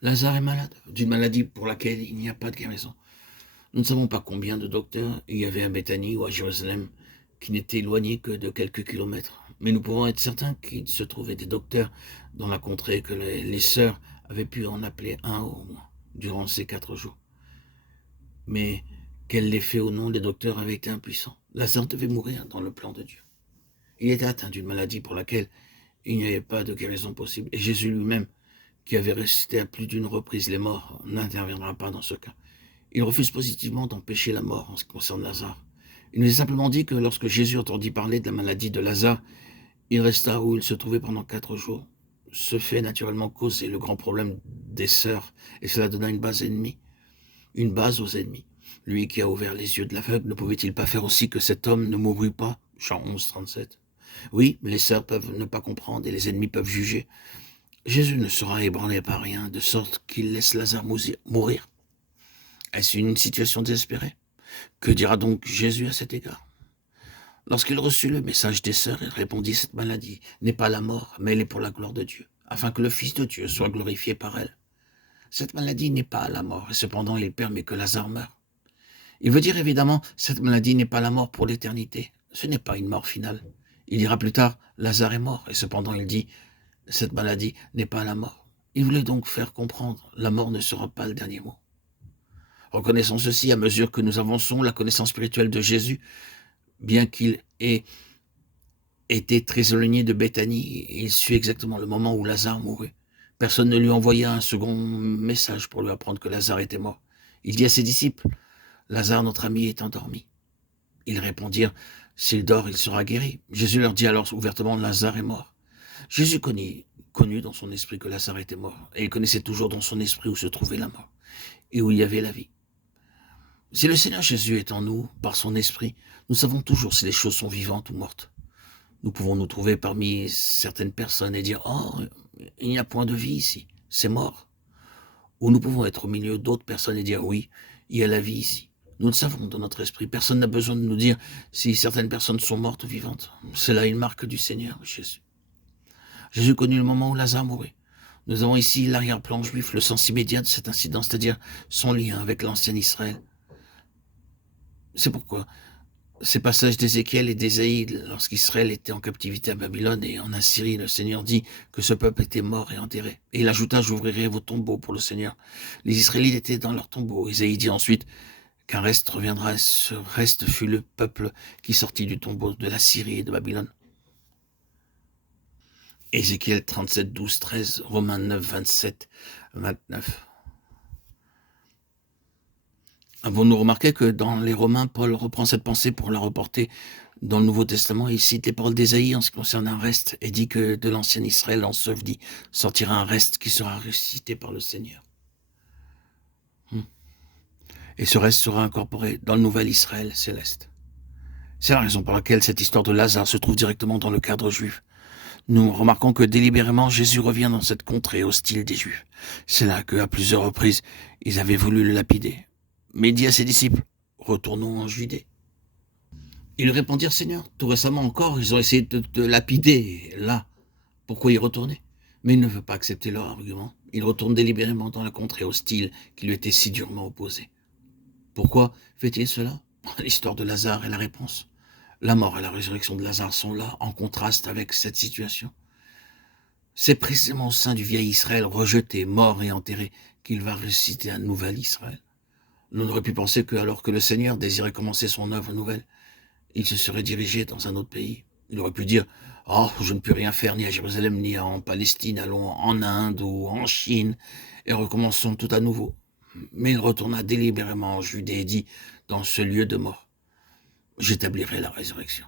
Lazare est malade, d'une maladie pour laquelle il n'y a pas de guérison. Nous ne savons pas combien de docteurs il y avait à Béthanie ou à Jérusalem qui n'étaient éloignés que de quelques kilomètres. Mais nous pouvons être certains qu'il se trouvait des docteurs dans la contrée et que les sœurs avaient pu en appeler un au moins durant ces 4 jours. Mais quel l'effet au nom des docteurs avait été impuissant. Lazare devait mourir dans le plan de Dieu. Il était atteint d'une maladie pour laquelle il n'y avait pas de guérison possible. Et Jésus lui-même, qui avait ressuscité à plus d'une reprise les morts, n'interviendra pas dans ce cas. Il refuse positivement d'empêcher la mort en ce qui concerne Lazare. Il nous est simplement dit que lorsque Jésus entendit parler de la maladie de Lazare, il resta où il se trouvait pendant 4 jours. Ce fait naturellement causait le grand problème des sœurs, et cela donna une base aux ennemis. Lui qui a ouvert les yeux de l'aveugle, ne pouvait-il pas faire aussi que cet homme ne mourût pas? Jean 11, 37. Oui, les sœurs peuvent ne pas comprendre et les ennemis peuvent juger. Jésus ne sera ébranlé par rien, de sorte qu'il laisse Lazare mourir. Est-ce une situation désespérée? Que dira donc Jésus à cet égard? Lorsqu'il reçut le message des sœurs, il répondit: cette maladie n'est pas la mort, mais elle est pour la gloire de Dieu, afin que le Fils de Dieu soit glorifié par elle. Cette maladie n'est pas la mort, et cependant il permet que Lazare meure. Il veut dire évidemment, cette maladie n'est pas la mort pour l'éternité. Ce n'est pas une mort finale. Il dira plus tard, Lazare est mort, et cependant il dit, cette maladie n'est pas la mort. Il voulait donc faire comprendre, la mort ne sera pas le dernier mot. Reconnaissons ceci, à mesure que nous avançons la connaissance spirituelle de Jésus, bien qu'il ait été très éloigné de Béthanie, il suit exactement le moment où Lazare mourut. Personne ne lui envoya un second message pour lui apprendre que Lazare était mort. Il dit à ses disciples, Lazare, notre ami, est endormi. Ils répondirent, s'il dort, il sera guéri. Jésus leur dit alors ouvertement, Lazare est mort. Jésus connut dans son esprit que Lazare était mort, et il connaissait toujours dans son esprit où se trouvait la mort, et où il y avait la vie. Si le Seigneur Jésus est en nous, par son esprit, nous savons toujours si les choses sont vivantes ou mortes. Nous pouvons nous trouver parmi certaines personnes et dire, oh, il n'y a point de vie ici, c'est mort. Ou nous pouvons être au milieu d'autres personnes et dire, oui, il y a la vie ici. Nous le savons dans notre esprit. Personne n'a besoin de nous dire si certaines personnes sont mortes ou vivantes. C'est là une marque du Seigneur Jésus. Jésus connut le moment où Lazare mourait. Nous avons ici l'arrière-plan juif, le sens immédiat de cet incident, c'est-à-dire son lien avec l'ancien Israël. C'est pourquoi ces passages d'Ézéchiel et d'Ésaïe, lorsqu'Israël était en captivité à Babylone et en Assyrie, le Seigneur dit que ce peuple était mort et enterré. Et il ajouta, j'ouvrirai vos tombeaux pour le Seigneur. Les Israélites étaient dans leurs tombeaux. Ésaïe dit ensuite qu'un reste reviendra, et ce reste fut le peuple qui sortit du tombeau de la Syrie et de Babylone. Ézéchiel 37, 12, 13, Romains 9, 27, 29. Avons-nous remarqué que dans les Romains, Paul reprend cette pensée pour la reporter dans le Nouveau Testament? Il cite les paroles d'Ésaïe en ce qui concerne un reste et dit que de l'ancien Israël enseveli sortira un reste qui sera ressuscité par le Seigneur. Et ce reste sera incorporé dans le nouvel Israël céleste. C'est la raison pour laquelle cette histoire de Lazare se trouve directement dans le cadre juif. Nous remarquons que délibérément Jésus revient dans cette contrée hostile des Juifs. C'est là qu'à plusieurs reprises, ils avaient voulu le lapider. Mais il dit à ses disciples, retournons en Judée. Ils lui répondirent, Seigneur, tout récemment encore, ils ont essayé de lapider là. Pourquoi y retourner? Mais il ne veut pas accepter leur argument. Il retourne délibérément dans la contrée hostile qui lui était si durement opposée. Pourquoi fait-il cela? L'histoire de Lazare est la réponse. La mort et la résurrection de Lazare sont là, en contraste avec cette situation. C'est précisément au sein du vieil Israël rejeté, mort et enterré qu'il va ressusciter un nouvel Israël. L'on aurait pu penser que, alors que le Seigneur désirait commencer son œuvre nouvelle, il se serait dirigé dans un autre pays. Il aurait pu dire « Oh, je ne peux rien faire ni à Jérusalem ni en Palestine, allons en Inde ou en Chine et recommençons tout à nouveau. » Mais il retourna délibérément en Judée et dit « Dans ce lieu de mort, j'établirai la résurrection. »